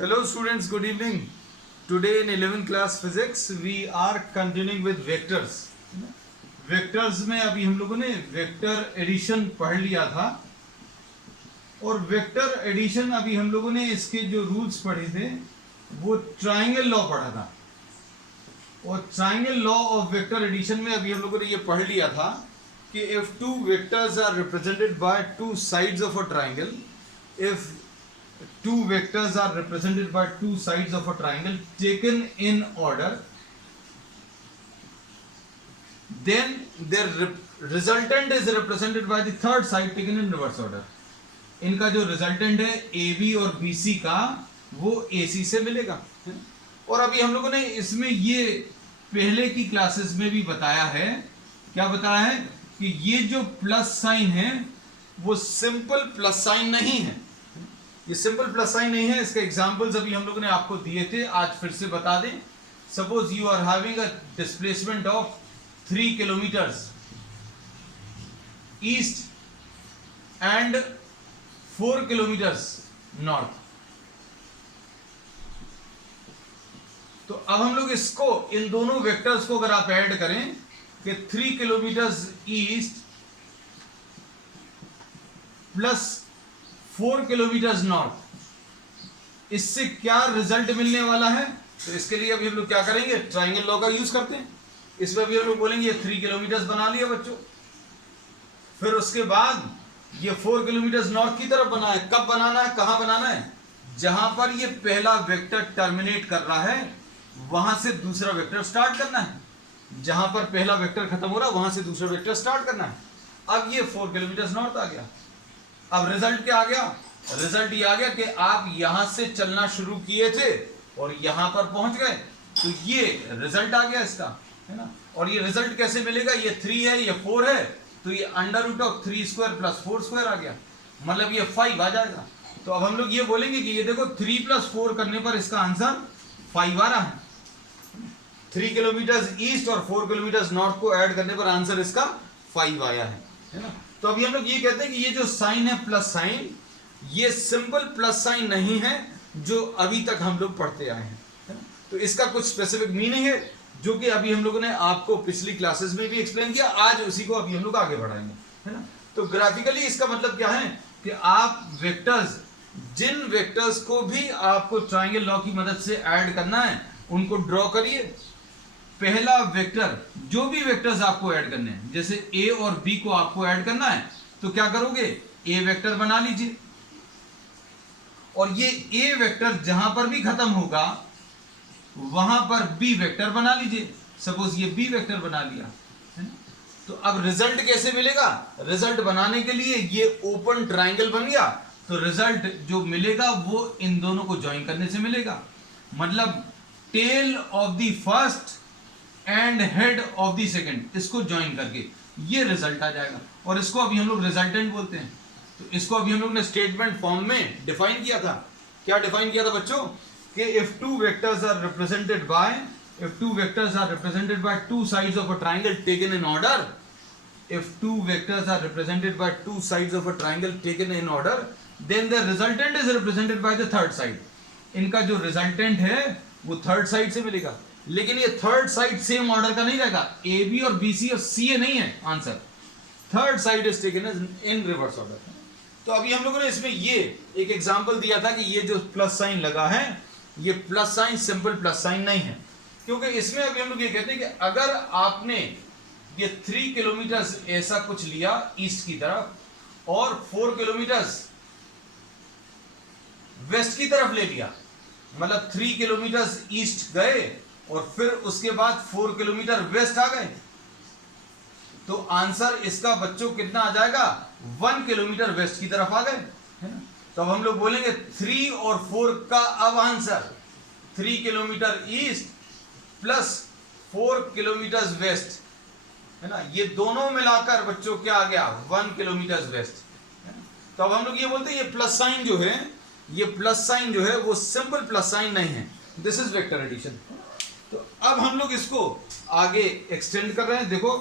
Hello students, good evening. Today in 11th class physics we are continuing with vectors. Vectors में अभी हम लोगों ने वेक्टर एडिशन पढ़ लिया था और वेक्टर एडिशन अभी हम लोगों ने इसके जो रूल्स पढ़े थे वो ट्रायंगल लॉ पढ़ा था और triangle law of vector addition में अभी हम लोगों ने ये पढ़ लिया था कि if two vectors are represented by two sides of a triangle, if two vectors are represented by two sides of a triangle taken in order, then their resultant is represented by the third side taken in reverse order. इनका जो resultant है AB और BC का वो AC से मिलेगा। और अभी हम लोगों ने इसमें ये पहले की क्लासेस में भी बताया है, क्या बताया है कि ये जो प्लस साइन है वो सिंपल प्लस साइन नहीं है, ये सिंपल प्लस साइन नहीं है। इसके एग्जांपल्स अभी हम लोगों ने आपको दिए थे, आज फिर से बता दें। Suppose you are having a displacement of 3 kilometers east and 4 kilometers north। तो अब हम लोग इसको, इन दोनों वेक्टर्स को अगर आप ऐड करें कि 3 kilometers east plus 4 kilometers north, इससे क्या रिजल्ट मिलने वाला है। तो इसके लिए अभी हम लोग क्या करेंगे, ट्रायंगल लॉ का यूज करते हैं। इसमें भी हम लोग बोलेंगे ये 3 किलोमीटर बना लिया बच्चों, फिर उसके बाद ये 4 किलोमीटर नॉर्थ की तरफ बना है। कब बनाना है, कहां बनाना है, जहां पर ये पहला वेक्टर टर्मिनेट कर रहा है वहां से दूसरा वेक्टर स्टार्ट करना है। जहां पर पहला वेक्टर खत्म हो रहा है वहां से दूसरा वेक्टर स्टार्ट करना है। अब ये 4 किलोमीटर नॉर्थ आ गया। अब रिजल्ट क्या आ गया, रिजल्ट ये आ गया कि आप यहां से चलना शुरू किए थे और यहां पर पहुंच गए, तो ये रिजल्ट आ गया इसका, है ना। और ये रिजल्ट कैसे मिलेगा, ये 3 है ये 4 है, तो ये under root of 3 square plus 4 square आ गया, मतलब ये 5 आ जाएगा। तो अब हम लोग ये बोलेंगे कि ये देखो 3 प्लस 4 करने पर इसका आंसर 5 आ रहा है। 3 किलोमीटर ईस्ट और 4 किलोमीटर नॉर्थ को ऐड करने पर आंसर इसका 5 आया है ना। तो अभी हम लोग ये कहते हैं कि ये जो साइन है प्लस साइन, ये सिंपल प्लस साइन नहीं है जो अभी तक हम लोग पढ़ते आए हैं, है ना? तो इसका कुछ स्पेसिफिक मीनिंग है जो कि अभी हम लोगों ने आपको पिछली क्लासेस में भी एक्सप्लेन किया, आज उसी को अभी हम लोग आगे बढ़ाएंगे, है ना। तो ग्राफिकली इसका मतलब क्या है कि आप वेक्टर्स, जिन वेक्टर्स को भी आपको ट्रायंगल लॉ की मदद से ऐड करना है उनको ड्रॉ करिए। पहला वेक्टर, जो भी वेक्टर्स आपको ऐड करने हैं, जैसे ए और बी को आपको ऐड करना है तो क्या करोगे, ए वेक्टर बना लीजिए और ये ए वेक्टर जहां पर भी खत्म होगा वहां पर बी वेक्टर बना लीजिए। सपोज ये बी वेक्टर बना लिया, है ना। तो अब रिजल्ट कैसे मिलेगा, रिजल्ट बनाने के लिए ये ओपन ट्रायंगल बन गया, तो रिजल्ट जो मिलेगा वो इन दोनों को ज्वाइन करने से मिलेगा। मतलब tail of the first and head of the second, इसको ज्वाइन करके ये रिजल्ट आ जाएगा और इसको अभी हम लोग रिजल्टेंट बोलते हैं। तो इसको अभी हम लोग ने स्टेटमेंट फॉर्म में डिफाइन किया था। क्या डिफाइन किया था बच्चों कि if two vectors are represented by two sides of a triangle taken in order, if two vectors are represented by two sides of a triangle taken in order, then the resultant is represented by the third side। इनका जो resultant है वो third side से मिलेगा, लेकिन ये third side same order का नहीं रहेगा, ए बी और बी सी और सी ए नहीं है answer, third side is taken in reverse order. तो अभी हम लोगों ने इसमें ये एक एग्जांपल दिया था कि ये जो प्लस साइन लगा है ये plus sign simple plus sign नहीं है, क्योंकि इसमें अभी हम लोग ये कहते हैं कि अगर आपने ये 3 किलोमीटर ऐसा कुछ लिया ईस्ट की तरफ और 4 किलोमीटर वेस्ट की तरफ ले लिया, मतलब 3 किलोमीटर ईस्ट गए और फिर उसके बाद 4 किलोमीटर वेस्ट आ गए, तो आंसर इसका बच्चों कितना आ जाएगा, 1 किलोमीटर वेस्ट की तरफ आ गए, है ना। तो अब हम लोग बोलेंगे 3 और 4 का अब answer 3 kilometre east plus 4 kilometre west, है ना। ये दोनों मिलाकर बच्चों क्या आ गया, 1 किलोमीटर वेस्ट, है ना। तो अब हम लोग ये बोलते हैं ये प्लस साइन जो है, ये प्लस साइन जो है वो सिंपल प्लस साइन नहीं है, दिस इज वेक्टर एडिशन। तो अब हम लोग इसको आगे एक्सटेंड कर रहे हैं। देखो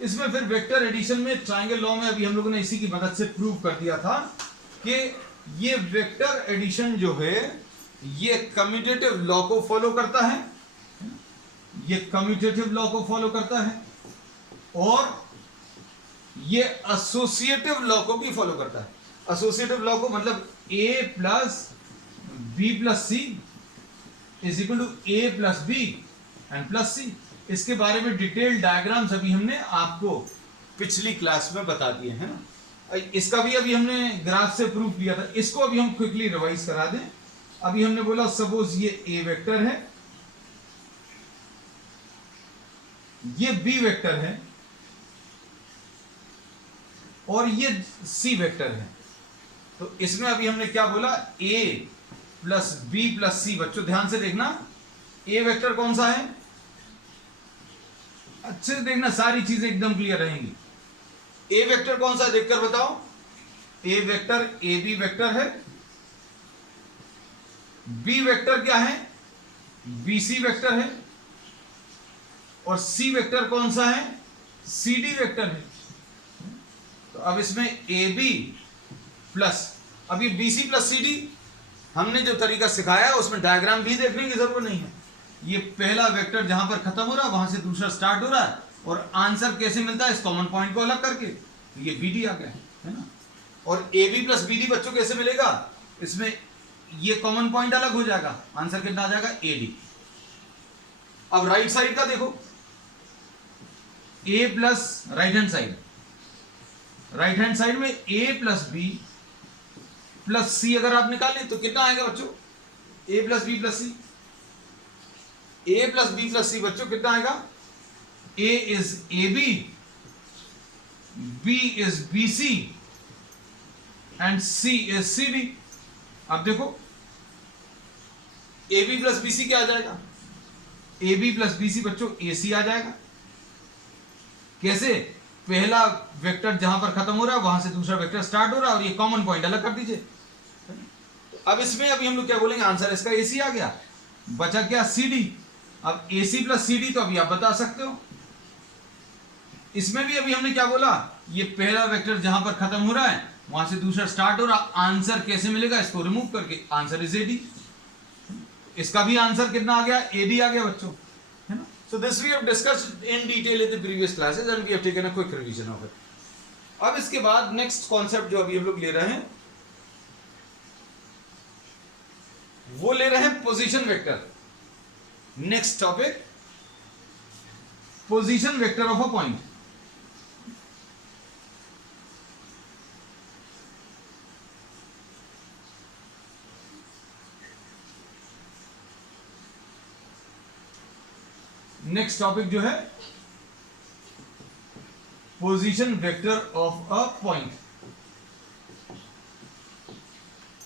इसमें फिर वेक्टर एडिशन में ट्रायंगल लॉ में अभी हम लोगों ने इसी की मदद से प्रूव कर दिया था कि ये वेक्टर एडिशन जो है ये कम्यूटेटिव लॉ को फॉलो करता है, ये कम्यूटेटिव लॉ को फॉलो करता है और ये एसोसिएटिव लॉ को भी फॉलो करता है। एसोसिएटिव लॉ को मतलब a plus B plus C is equal to A plus B and plus C. इसके बारे में डिटेल डायग्राम्स अभी हमने आपको पिछली क्लास में बता दिए हैं ना। इसका भी अभी हमने ग्राफ से प्रूफ किया था, इसको अभी हम क्विकली रिवाइज करा दें। अभी हमने बोला सपोज ये ए वेक्टर है, ये बी वेक्टर है और ये सी वेक्टर है। तो इसमें अभी हमने क्या बोला, a plus B plus C. बच्चों ध्यान से देखना, a वेक्टर कौन सा है, अच्छे से देखना, सारी चीजें एकदम क्लियर रहेंगी। a वेक्टर कौन सा है देखकर बताओ। a vector A B vector है, b वेक्टर क्या है, बी सी वेक्टर है और c वेक्टर कौन सा है, सी डी वेक्टर है। तो अब इसमें ए बी प्लस, अभी B C plus C D हमने जो तरीका सिखाया है उसमें डायग्राम भी देखने की जरूरत नहीं है। ये पहला वेक्टर जहां पर खत्म हो रहा है वहां से दूसरा स्टार्ट हो रहा है और आंसर कैसे मिलता है, इस कॉमन पॉइंट को अलग करके। तो ये बी डी आ गया है ना। और A B plus B D बच्चों कैसे मिलेगा, इसमें ये कॉमन पॉइंट अलग हो जाएगा, आंसर कितना आ जाएगा, ए डी। अब राइट साइड का देखो, A plus right hand side, right hand side में a plus B plus C अगर आप निकालें तो कितना आएगा बच्चों, a plus B plus C, a plus B plus C बच्चों कितना आएगा, a is A B, b is B C and c is C D. अब देखो A B plus B C क्या आ जाएगा, ए बी प्लस बी सी बच्चों ए सी आ जाएगा। कैसे, पहला वेक्टर जहां पर खत्म हो रहा है वहां से दूसरा वेक्टर स्टार्ट हो रहा है और ये कॉमन पॉइंट अलग कर दीजिए। तो अब इसमें अभी हम लोग क्या बोलेंगे, आंसर इसका एसी आ गया, बचा क्या सीडी। अब एसी प्लस सीडी तो अभी आप बता सकते हो। इसमें भी अभी हमने क्या बोला, ये पहला वेक्टर जहां पर खत्म हो रहा है वहां से दूसरा स्टार्ट हो रहा, आंसर कैसे मिलेगा, इसको रिमूव करके, आंसर इज एडी। इसका भी आंसर कितना आ गया, एडी आ गया बच्चों, है ना। So this we have discussed in detail in the previous classes and we have taken a quick revision of it. अब इसके बाद नेक्स्ट कॉन्सेप्ट जो अभी हम लोग ले रहे हैं वो ले रहे हैं position vector. Next topic, position vector of a point. Next topic जो है position vector of a point.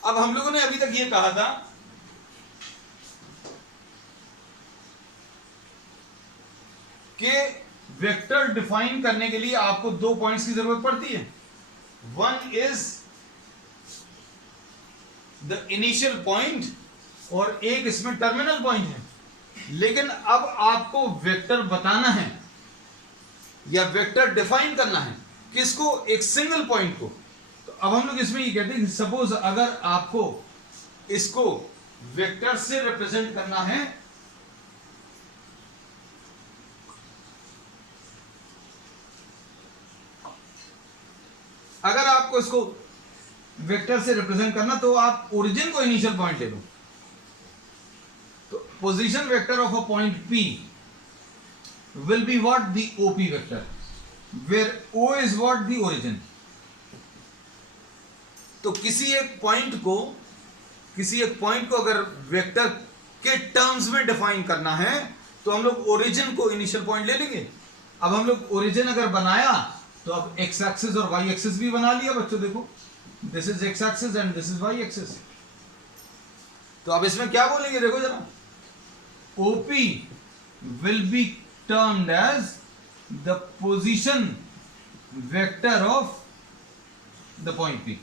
अब हम लोगों ने अभी तक ये कहा था कि वेक्टर डिफाइन करने के लिए आपको दो पॉइंट्स की जरूरत पड़ती है। One is the initial point और एक इसमें टर्मिनल पॉइंट है। लेकिन अब आपको वेक्टर बताना है या वेक्टर डिफाइन करना है, किसको, एक सिंगल पॉइंट को। तो अब हम लोग इसमें ये कहते हैं, सपोज अगर आपको इसको वेक्टर से रिप्रेजेंट करना है, अगर आपको इसको वेक्टर से रिप्रेजेंट करना तो आप ओरिजिन को इनिशियल पॉइंट ले लो। तो position vector of a point P will be what, the OP vector, where O is what, the origin। तो किसी एक पॉइंट को अगर वेक्टर के टर्म्स में डिफाइन करना है तो हम लोग ओरिजिन को इनिशियल पॉइंट ले लेंगे। अब हम लोग ओरिजिन अगर बनाया तो अब एक्स एक्सिस और वाई एक्सिस भी बना लिया बच्चों। देखो this is x axis and this is y axis. तो अब इसमें क्या बोलेंगे, देखो जरा, OP will be termed as the position vector of the point P।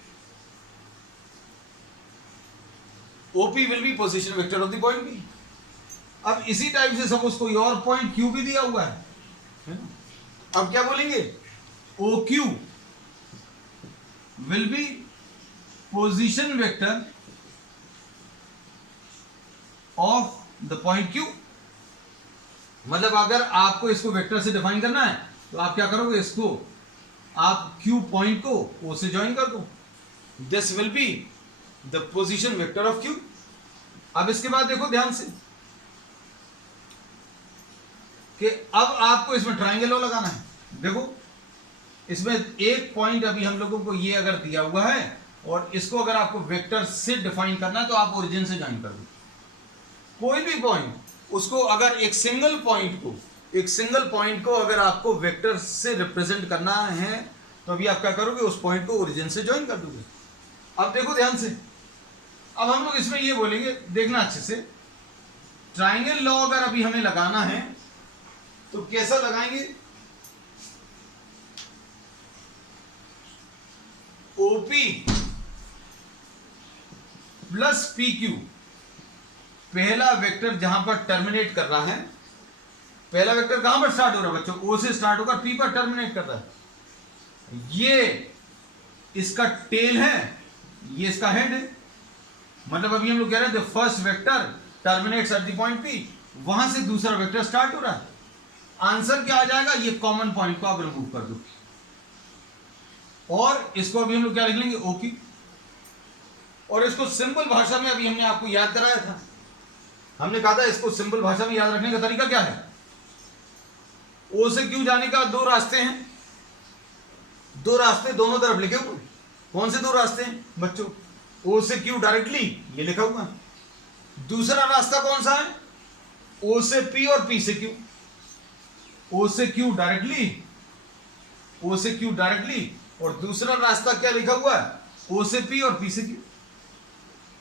OP will be position vector of the point P। अब इसी टाइप से सपोज कोई और पॉइंट Q भी दिया हुआ है ना? अब क्या बोलेंगे, O Q will be position vector of the point Q. मतलब अगर आपको इसको वेक्टर से डिफाइन करना है तो आप क्या करोगे, इसको आप क्यू पॉइंट को ओ से ज्वाइन कर दो, this will be the position vector of Q. अब इसके बाद देखो ध्यान से कि अब आपको इसमें ट्राइंगल लॉ लगाना है। देखो इसमें एक पॉइंट अभी हम लोगों को ये अगर दिया हुआ है और इसको अगर आपको वेक्टर से डिफाइन करना है तो आप ओरिजिन से ज्वाइन कर दो। कोई भी पॉइंट, उसको अगर एक सिंगल पॉइंट को अगर आपको वेक्टर से रिप्रेजेंट करना है तो अभी आप क्या करोगे, उस पॉइंट को ओरिजिन से ज्वाइन कर दोगे। अब देखो ध्यान से, अब हम लोग इसमें ये बोलेंगे, देखना अच्छे से, ट्राइंगल लॉ अगर अभी हमें लगाना है तो कैसा लगाएंगे, ओपी प्लस पी क्यू, पहला वेक्टर जहां पर टर्मिनेट कर रहा है, पहला वेक्टर कहां पर स्टार्ट हो रहा है बच्चों, ओ से स्टार्ट होकर पी पर टर्मिनेट कर रहा है, ये इसका टेल है, ये इसका हेड है। मतलब अभी हम लोग कह रहे हैं first vector terminates at the point P, वहां से दूसरा वेक्टर स्टार्ट हो रहा है। आंसर क्या आ जाएगा, ये कॉमन पॉइंट को आप रिमूव कर दो और इसको अभी हम लोग क्या लिख लेंगे, ओ की। और इसको सिंपल भाषा में अभी हमने आपको याद कराया था, हमने कहा था इसको सिंपल भाषा में याद रखने का तरीका क्या है, ओ से क्यू जाने का दो रास्ते हैं, दो रास्ते दोनों तरफ लिखे हुए। कौन से दो रास्ते हैं बच्चों, ओ से क्यू डायरेक्टली ये लिखा हुआ है, दूसरा रास्ता कौन सा है, ओ से पी और पी से क्यू, ओ से क्यू डायरेक्टली, ओ से क्यू डायरेक्टली, और दूसरा रास्ता क्या लिखा हुआ है, ओ से पी और पी से क्यू।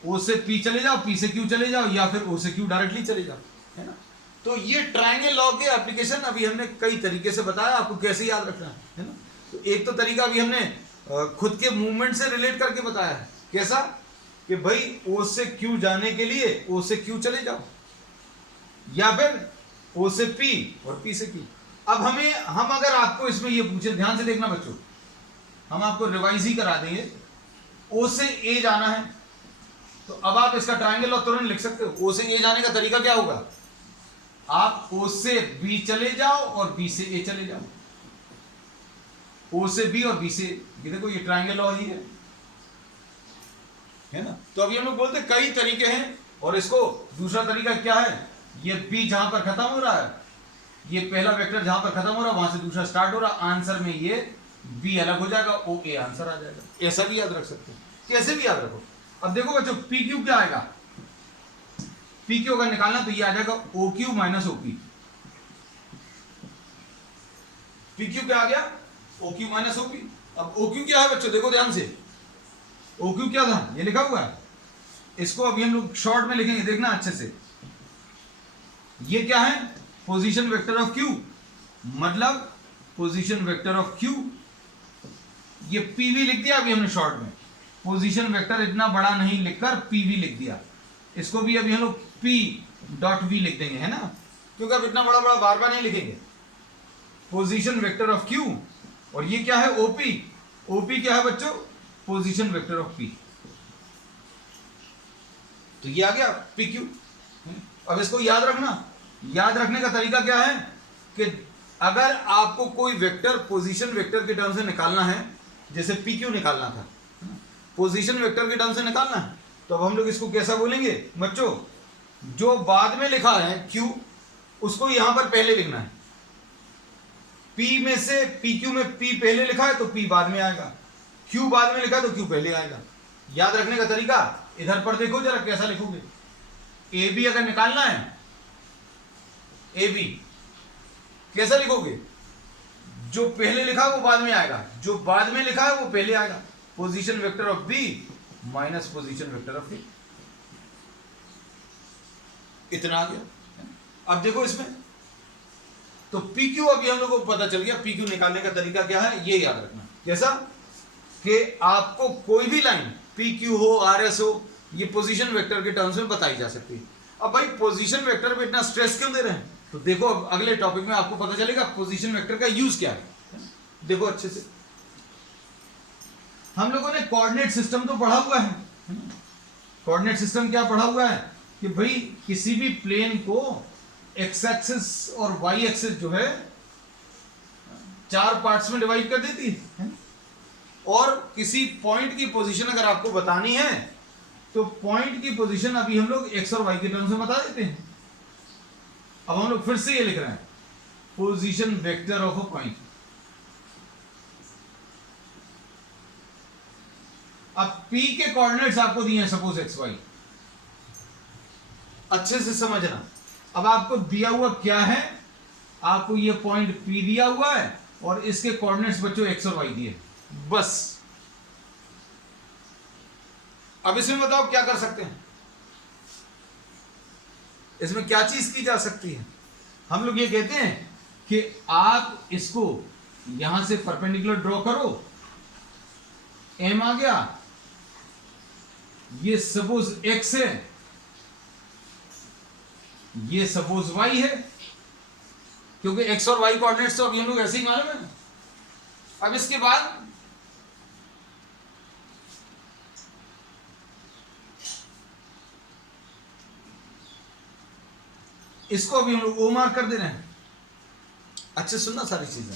ओ से पी चले जाओ, पी से क्यू चले जाओ, या फिर ओ से क्यू डायरेक्टली चले जाओ, है ना। तो ये ट्रायंगल लॉ के एप्लीकेशन अभी हमने कई तरीके से बताया आपको कैसे याद रखना है ना। तो एक तो तरीका अभी हमने खुद के मूवमेंट से रिलेट करके बताया है, कैसा कि भाई ओ से क्यू जाने के लिए ओ से क्यू चले जाओ, या फिर ओ से पी और पी से क्यू। अब हम अगर आपको इसमें ये पूछे, ध्यान से देखना बच्चों, हम आपको रिवाइज ही करा देंगे, ओ से ए जाना है तो अब आप इसका ट्रायंगल लॉ तुरंत लिख सकते हो। ओ से ए जाने का तरीका क्या होगा, आप ओ से बी चले जाओ और बी से ए चले जाओ, ओ से बी और बी से, ये देखो ये ट्रायंगल लॉ ही है ना। तो अभी हम लोग बोलते कई तरीके हैं, और इसको दूसरा तरीका क्या है, ये बी जहां पर खत्म हो रहा है, ये पहला वेक्टर जहां पर खत्म हो रहा है वहां से दूसरा स्टार्ट हो रहा है, आंसर में ये बी अलग हो जाएगा, ओ ए आंसर आ जाएगा। ऐसा भी याद रख सकते हैं, कैसे भी याद रखो। अब देखो बच्चों पी क्यू क्या आएगा, पी क्यू अगर निकालना तो ये आ जाएगा O Q minus OP. P Q क्या आ गया, ओ क्यू माइनस ओपी। अब ओ क्यू क्या है बच्चों, देखो ध्यान से, ओ क्यू क्या था, ये लिखा हुआ है, इसको अभी हम लोग शॉर्ट में लिखेंगे, देखना अच्छे से। ये क्या है, पोजीशन वेक्टर ऑफ क्यू, मतलब पोजीशन वेक्टर ऑफ क्यू, ये पीवी लिख दिया अभी हमने शॉर्ट में। पोजीशन वेक्टर इतना बड़ा नहीं लिखकर पीवी लिख दिया, इसको भी अभी हम लोग पी डॉट वी लिख देंगे, है ना, क्योंकि अब इतना बड़ा बड़ा बार बार नहीं लिखेंगे। पोजीशन वेक्टर ऑफ क्यू, और ये क्या है ओपी, ओपी क्या है बच्चों, पोजीशन वेक्टर ऑफ पी। तो ये आ गया पी क्यू। अब इसको याद रखना, याद रखने का तरीका क्या है कि अगर आपको कोई वेक्टर पोजीशन वेक्टर के टर्म से निकालना है, जैसे पी क्यू निकालना था, पोजीशन वेक्टर के टर्म से निकालना है, तो अब हम लोग इसको कैसा बोलेंगे बच्चों, जो बाद में लिखा है क्यू उसको यहां पर पहले लिखना है। पी में से पी क्यू में पी पहले लिखा है तो पी बाद में आएगा, क्यू बाद में लिखा है तो क्यू पहले आएगा। याद रखने का तरीका, इधर पर देखो जरा कैसा लिखोगे, ए बी अगर निकालना है, ए बी कैसा लिखोगे, जो पहले लिखा है वो बाद में आएगा, जो बाद में लिखा है वो पहले आएगा। Position vector of B minus position vector of A, इतना आ गया। अब देखो इसमें तो पी क्यू अभी हम लोग को पता चल गया, पी क्यू निकालने का तरीका क्या है ये याद रखना, जैसा कि आपको कोई भी लाइन पी क्यू हो आर एस हो, ये पोजीशन वेक्टर के टर्म्स में बताई जा सकती है। अब भाई पोजीशन वेक्टर पे इतना स्ट्रेस क्यों दे रहे हैं, तो देखो अब अगले टॉपिक में आपको पता चलेगा पोजीशन वेक्टर का यूज क्या है। देखो अच्छे से, हम लोगों ने कोऑर्डिनेट सिस्टम तो पढ़ा हुआ है। कोऑर्डिनेट सिस्टम क्या पढ़ा हुआ है कि भाई किसी भी प्लेन को एक्स एक्सिस और वाई एक्सिस जो है 4 पार्ट्स में डिवाइड कर देती है, और किसी पॉइंट की पोजीशन अगर आपको बतानी है तो पॉइंट की पोजीशन अभी हम लोग एक्स और वाई के टर्म्स में बता देते हैं। अब हम लोग फिर से ये लिख रहे हैं, position vector of a point. अब P के कोऑर्डिनेट्स आपको दिए हैं, सपोज एक्स वाई, अच्छे से समझना। अब आपको दिया हुआ क्या है, आपको ये पॉइंट P दिया हुआ है और इसके कोऑर्डिनेट्स बच्चों एक्स और वाई दिए, बस। अब इसमें बताओ क्या कर सकते हैं, इसमें क्या चीज की जा सकती है। हम लोग ये कहते हैं कि आप इसको यहां से परपेंडिकुलर ड्रॉ करो, M आ गया, ये सपोज x है, ये सपोज y है, क्योंकि x और y कोऑर्डिनेट्स तो अभी हम लोग ऐसे ही मालूम है। अब इसके बाद इसको अभी हम लोग O मार्क कर दे रहे हैं। अच्छे सुनना सारी चीजें।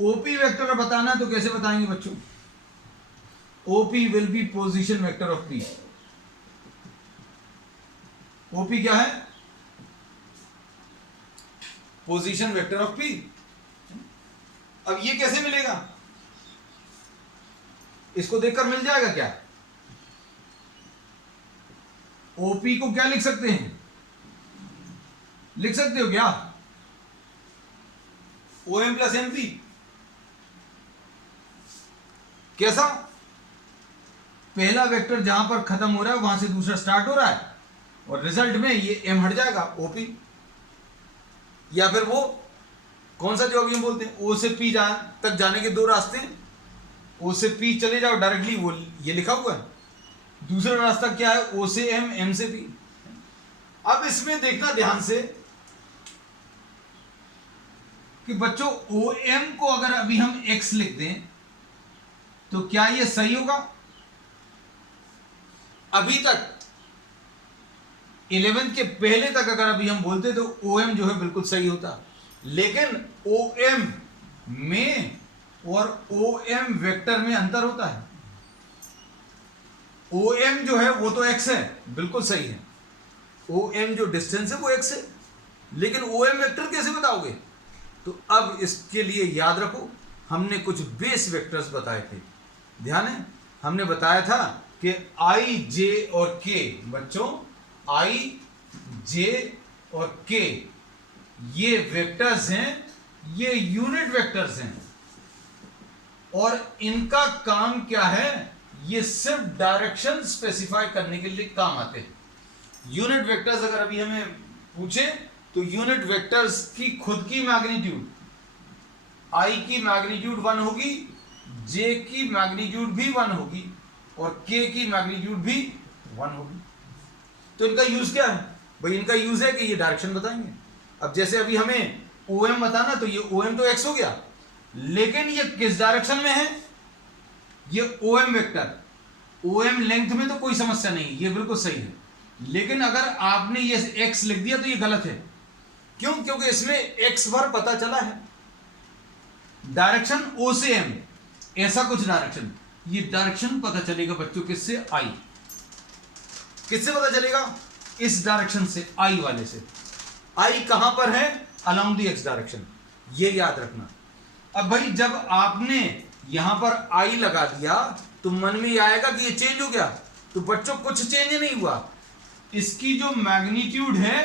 OP वेक्टर बताना है तो कैसे बताएंगे बच्चों, OP will be position vector of P। OP क्या है, पोजीशन वेक्टर ऑफ P। अब ये कैसे मिलेगा, इसको देखकर मिल जाएगा क्या। OP को क्या लिख सकते हैं, लिख सकते हो क्या, OM प्लस MP। कैसा, पहला वेक्टर जहां पर खत्म हो रहा है वहां से दूसरा स्टार्ट हो रहा है, और रिजल्ट में ये M हट जाएगा, OP। या फिर वो कौन सा जो अभी हम बोलते हैं O से P तक जाने के 2 रास्ते हैं, O से P चले जाओ डायरेक्टली, वो ये लिखा हुआ है। दूसरा रास्ता क्या है, O से M, M से P। अब इसमें देखना ध्यान से कि बच्चों OM को अगर अभी हम X लिख दें तो क्या ये सही होगा। अभी तक 11th के पहले तक अगर अभी हम बोलते तो OM जो है बिल्कुल सही होता, लेकिन OM में और OM वेक्टर में अंतर होता है। OM जो है वो तो x है, बिल्कुल सही है, OM जो डिस्टेंस है वो x है, लेकिन OM वेक्टर कैसे बताओगे। तो अब इसके लिए याद रखो, हमने कुछ बेस वेक्टर्स बताए थे, ध्यान है, हमने बताया था कि I, J और K, बच्चों I, J और K ये वेक्टर्स हैं, ये यूनिट वेक्टर्स हैं, और इनका काम क्या है, ये सिर्फ डायरेक्शन स्पेसिफाई करने के लिए काम आते हैं। यूनिट वेक्टर्स अगर अभी हमें पूछे तो यूनिट वेक्टर्स की खुद की मैग्नीट्यूड, I की मैग्नीट्यूड 1 होगी, J की मैग्नीट्यूड भी 1 होगी, और K की मैग्नीट्यूड भी 1 होगी। तो इनका यूज क्या है भाई, इनका यूज है कि ये डायरेक्शन बताएंगे। अब जैसे अभी हमें OM बताना, तो ये OM तो x हो गया, लेकिन ये किस डायरेक्शन में है, ये OM वेक्टर, OM लेंथ में तो कोई समस्या नहीं, ये बिल्कुल सही है। लेकिन अगर आपने ये x लिख दिया तो ये गलत है। क्यों, क्योंकि इसमें x बार पता चला है, डायरेक्शन O से M, ऐसा कुछ डायरेक्शन, ये डायरेक्शन पता चलेगा बच्चों किससे, I। किससे पता चलेगा, इस डायरेक्शन से, I वाले से। I कहां पर है, अलोंग द x डायरेक्शन, ये याद रखना। अब भाई जब आपने यहां पर I लगा दिया तो मन में आएगा कि ये चेंज हो गया, तो बच्चों कुछ चेंज नहीं हुआ, इसकी जो मैग्नीट्यूड है,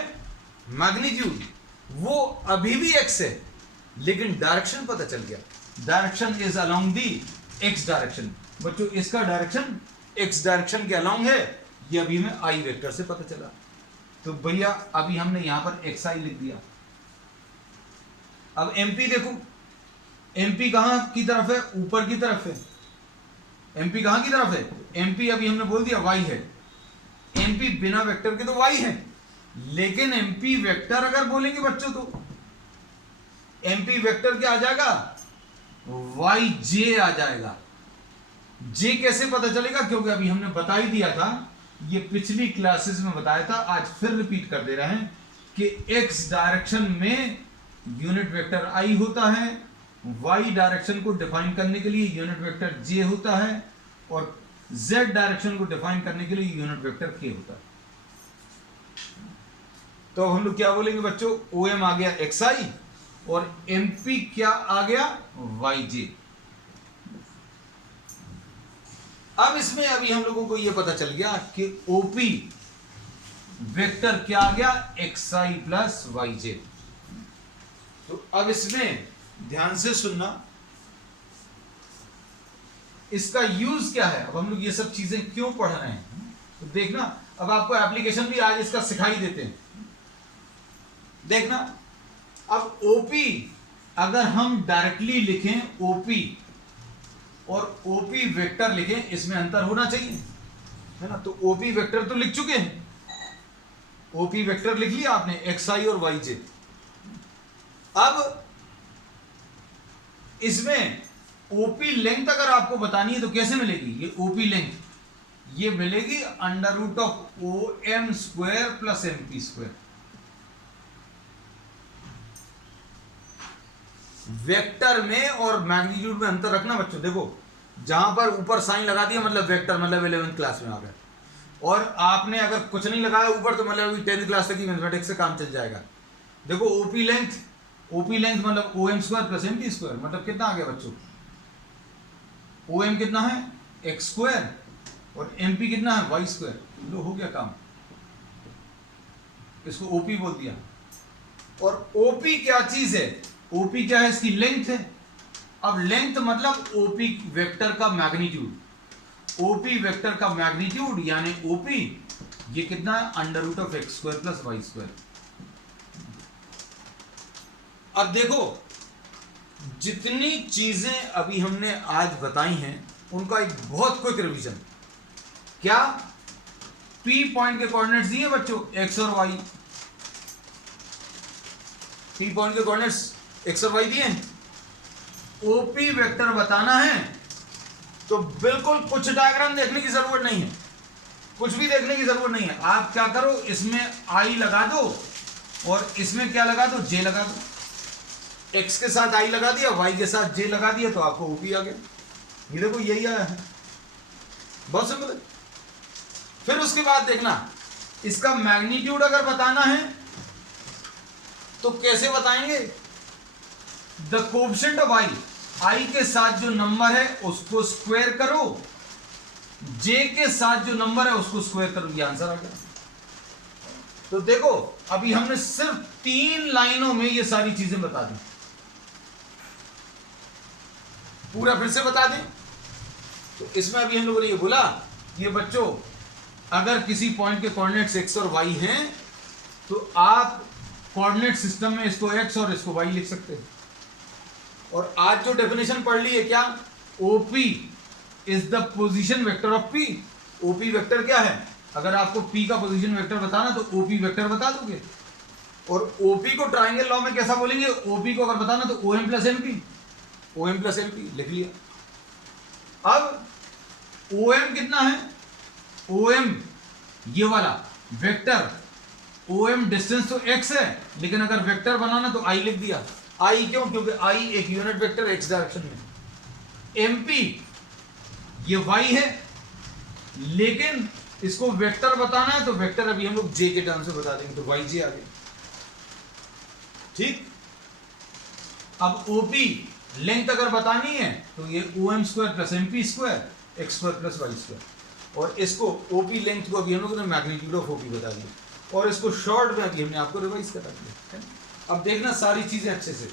मैग्नीट्यूड वो अभी भी x है, लेकिन डायरेक्शन पता चल गया, direction is along the x direction. बच्चों इसका डायरेक्शन x डायरेक्शन के अलोंग है, ये अभी हमें I वेक्टर से पता चला। तो भैया अभी हमने यहां पर xi लिख दिया। अब MP देखो, MP कहां की तरफ है, ऊपर की तरफ है। MP कहां की तरफ है, MP अभी हमने बोल दिया y है, MP बिना वेक्टर के तो y है, लेकिन एमपी वेक्टर अगर बोलेंगे बच्चों तो एमपी वेक्टर क्या आ जाएगा, वाई जे आ जाएगा। जे कैसे पता चलेगा, क्योंकि अभी हमने बता ही दिया था, ये पिछली क्लासेस में बताया था, आज फिर रिपीट कर दे रहे हैं कि एक्स डायरेक्शन में यूनिट वेक्टर आई होता है, वाई डायरेक्शन को डिफाइन करने के लिए यूनिट वेक्टर जे होता है, और जेड डायरेक्शन को डिफाइन करने के लिए यूनिट वेक्टर के होता है। तो हम लोग क्या बोलेंगे बच्चों, ओ एम आ गया एक्स आई और एमपी क्या आ गया, वाई जे। अब इसमें अभी हम लोगों को यह पता चल गया कि ओपी वेक्टर क्या आ गया, एक्स आई प्लस वाई जे। तो अब इसमें ध्यान से सुनना, इसका यूज क्या है, अब हम लोग ये सब चीजें क्यों पढ़ रहे हैं, तो देखना, अब आपको एप्लीकेशन भी आज इसका सिखाई देते हैं। देखना, अब ओपी अगर हम डायरेक्टली लिखें ओपी और ओपी वेक्टर लिखें, इसमें अंतर होना चाहिए, है ना। तो ओपी वेक्टर तो लिख चुके हैं, ओपी वेक्टर लिख लिया आपने, एक्स आई और वाई जे। अब इसमें ओपी लेंथ अगर आपको बतानी है तो कैसे मिलेगी, ये ओपी लेंथ ये मिलेगी under root of O M square plus M P square. Vector में और मैग्नीट्यूड में अंतर रखना बच्चों। देखो, जहां पर ऊपर साइन लगा दिया मतलब वेक्टर, मतलब 11th क्लास में आ गया, और आपने अगर कुछ नहीं लगाया ऊपर तो मतलब अभी 10th क्लास तक की मैथमेटिक्स से काम चल जाएगा। देखो ओपी लेंथ मतलब O M square plus M P square, मतलब कितना आ गया बच्चों, ओ एम कितना है एक्स स्क्वायर और एम पी कितना है वाई स्क्वायर। लो हो गया काम, इसको ओपी बोल दिया। और ओपी क्या चीज है, ओपी क्या है, इसकी लेंथ है। अब लेंथ मतलब ओपी वेक्टर का मैग्नीट्यूड, ओपी वेक्टर का मैग्नीट्यूड यानी ओपी ये कितना है, under root of x square plus y square. अब देखो, जितनी चीजें अभी हमने आज बताई हैं उनका एक बहुत क्विक रिवीजन। क्या पी पॉइंट के कोऑर्डिनेट्स दिए बच्चों, एक्स और वाई, पी पॉइंट के कोऑर्डिनेट्स एक्स और वाई दिए। ओपी वेक्टर बताना है तो बिल्कुल कुछ डायग्राम देखने की जरूरत नहीं है, कुछ भी देखने की जरूरत नहीं है। आप क्या करो, इसमें आई लगा दो और इसमें क्या लगा दो, जे लगा दो। एक्स के साथ आई लगा दिया, वाई के साथ जे लगा दिया, तो आपको ओपी आ गया। ये देखो यही आया है, बहुत सिंपल है। फिर उसके बाद देखना, इसका मैग्नीट्यूड अगर बताना है तो कैसे बताएंगे, द कोएफिशिएंट ऑफ आई के साथ जो नंबर है उसको स्क्वायर करो, जे के साथ जो नंबर है उसको स्क्वायर करो, ये आंसर आ गया। तो देखो अभी हमने सिर्फ 3 लाइनों में ये सारी चीजें बता दी। पूरा फिर से बता दें तो इसमें अभी हम लोगों ने ये बोला, ये बच्चों अगर किसी पॉइंट के कोऑर्डिनेट्स एक्स और वाई हैं तो आप कोऑर्डिनेट सिस्टम में इसको एक्स और इसको वाई लिख सकते हैं। और आज जो डेफिनेशन पढ़ ली है क्या, OP is the position vector of P. OP vector क्या है, अगर आपको पी का पोजीशन वेक्टर बताना तो ओपी वेक्टर बता दोगे। और ओपी को ट्राइंगल लॉ में कैसा बोलेंगे, ओपी को अगर बताना तो O M plus M P, O M plus M P लिख लिया। अब ओ एम कितना है, ओ एम ये वाला वेक्टर, ओ एम डिस्टेंस तो एक्स है, लेकिन अगर वेक्टर बनाना तो आई लिख दिया। आई क्यों, क्योंकि आई एक यूनिट वेक्टर एक्स डायरेक्शन में। एमपी ये वाई है, लेकिन इसको वेक्टर बताना है तो वेक्टर अभी हम लोग जे के टर्म से बता देंगे, तो वाई जे आ गया। ठीक, अब ओपी लेंथ अगर बतानी है तो ये O M square plus M P square x square plus y square, और इसको ओपी लेंथ को अभी हम लोगों ने मैग्नीट्यूड ऑफ ओपी बता दिया, और इसको शॉर्ट में अभी हमने आपको रिवाइज करा दिया। अब देखना सारी चीजें अच्छे से।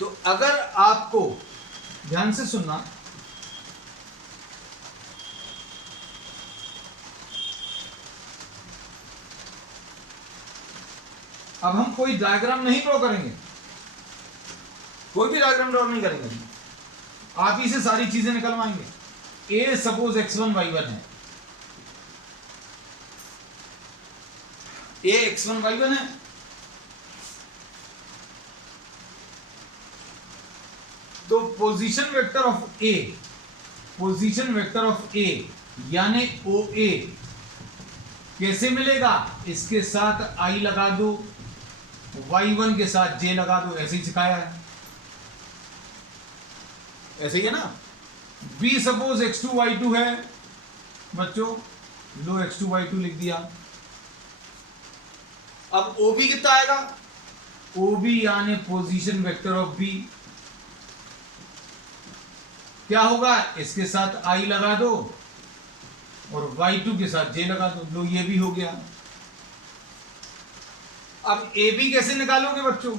तो अगर आपको ध्यान से सुनना, अब हम कोई डायग्राम नहीं ड्रॉ करेंगे, कोई भी डायग्राम ड्रॉ नहीं करेंगे, आप ही से सारी चीजें निकलवाएंगे। ए सपोज x1 y1 है, ए x1 y1 है, तो पोजीशन वेक्टर ऑफ ए यानी ओ ए कैसे मिलेगा? इसके साथ आई लगा दो, y1 के साथ j लगा दो, ऐसे ही सिखाया है, ऐसे ही है ना। b सपोज x2 y2 है बच्चों, लो x2 y2 लिख दिया। अब OB कितना आएगा? OB यानी पोजीशन वेक्टर ऑफ B, क्या होगा? इसके साथ I लगा दो और y2 के साथ j लगा दो, लो ये भी हो गया। अब AB कैसे निकालोगे बच्चों?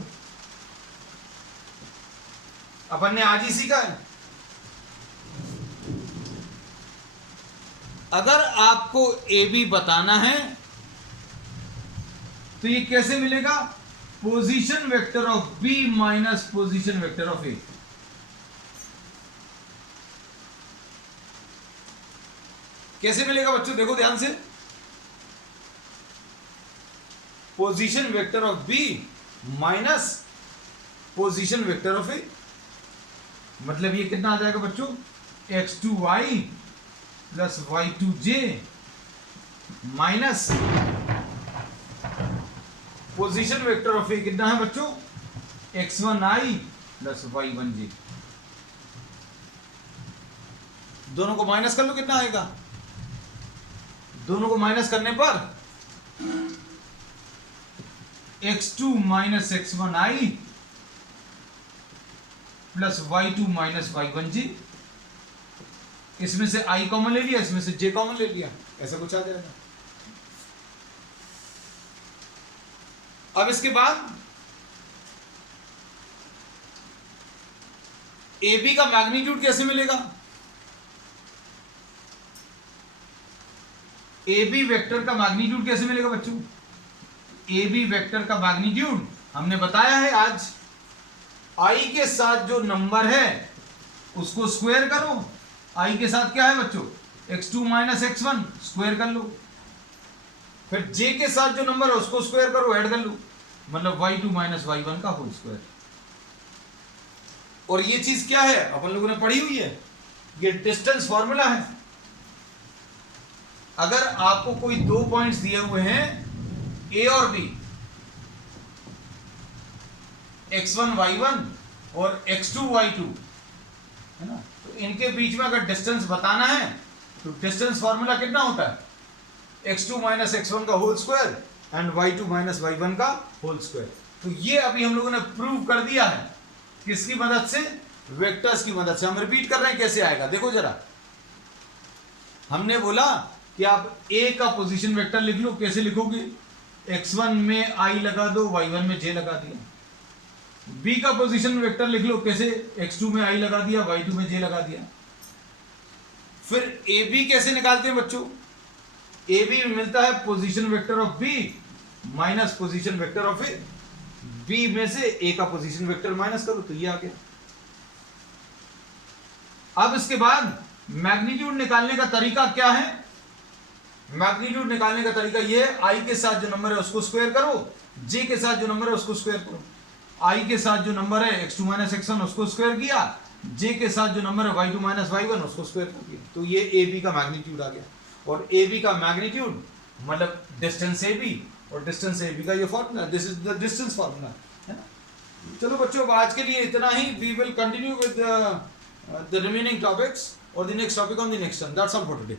अपन ने आज ही सीखा है। अगर आपको AB बताना है तो ये कैसे मिलेगा? Position vector of B minus position vector of A। कैसे मिलेगा बच्चों? देखो ध्यान से, position vector of B minus position vector of A, मतलब ये कितना आ जाएगा बच्चों? x2y plus y2j minus position vector of A कितना है बच्चों? x1i plus y1j। दोनों को माइनस कर लो, कितना आएगा? दोनों को माइनस करने पर x2 minus x1i plus y2 minus y1j। इसमें से i कॉमन ले लिया, इसमें से j कॉमन ले लिया, ऐसा कुछ आ जाएगा। अब इसके बाद AB का मैग्नीट्यूड कैसे मिलेगा? AB वेक्टर का मैग्नीट्यूड कैसे मिलेगा बच्चों? AB वेक्टर का मैग्नीट्यूड हमने बताया है आज, I के साथ जो नंबर है उसको स्क्वायर करो। I के साथ क्या है बच्चों? x2 माइनस x1 स्क्वायर कर लो, फिर j के साथ जो नंबर है उसको स्क्वायर करो, ऐड कर लो, मतलब y2 माइनस y1 का होल स्क्वायर। और ये चीज क्या है? अपन लोगों ने पढ़ी हुई है, ये डिस्टेंस फॉर्मूला है। अगर आपको कोई दो पॉइंट्स दिए हुए हैं a और b, x1 y1 और x2 y2, है ना, तो इनके बीच में अगर डिस्टेंस बताना है तो डिस्टेंस फॉर्मूला कितना होता है? x2 माइनस x1 का whole square and y2 minus y1 का होल स्क्वायर। तो ये अभी हम लोगों ने प्रूव कर दिया है, किसकी मदद से? वेक्टर्स की मदद से। हम रिपीट कर रहे हैं कैसे आएगा, देखो जरा। हमने बोला कि आप A का पोजीशन वेक्टर लिख लो, कैसे लिखोगे? x1 में I लगा दो, y1 में j लगा दिया। B का पोजीशन वेक्टर लिख लो, कैसे? x2 में I लगा दिया, y2 में j लगा दिया। फिर AB कैसे निकालते हैं बच्चों? AB में मिलता है position vector of B minus position vector of A। B में से A का पोजीशन वेक्टर माइनस करो तो ये आ गया। अब इसके बाद मैग्नीट्यूड निकालने का तरीका क्या है? मैग्नीट्यूड निकालने का तरीका ये है, I के साथ जो नंबर है उसको स्क्वायर करो, J के साथ जो नंबर है उसको स्क्वायर करो। I के साथ जो नंबर है x2 माइनस x1 उसको स्क्वायर किया, J के साथ जो नंबर है y2 माइनस y1 उसको स्क्वायर कर दिया, तो ये AB का मैग्नीट्यूड आ गया। और AB का मैग्नीट्यूड मतलब डिस्टेंस AB, और डिस्टेंस AB का ये formula, this is the distance formula, है ना। चलो बच्चों, आज के लिए इतना ही। We will continue with the remaining topics और the next topic on the next one. That's all for today.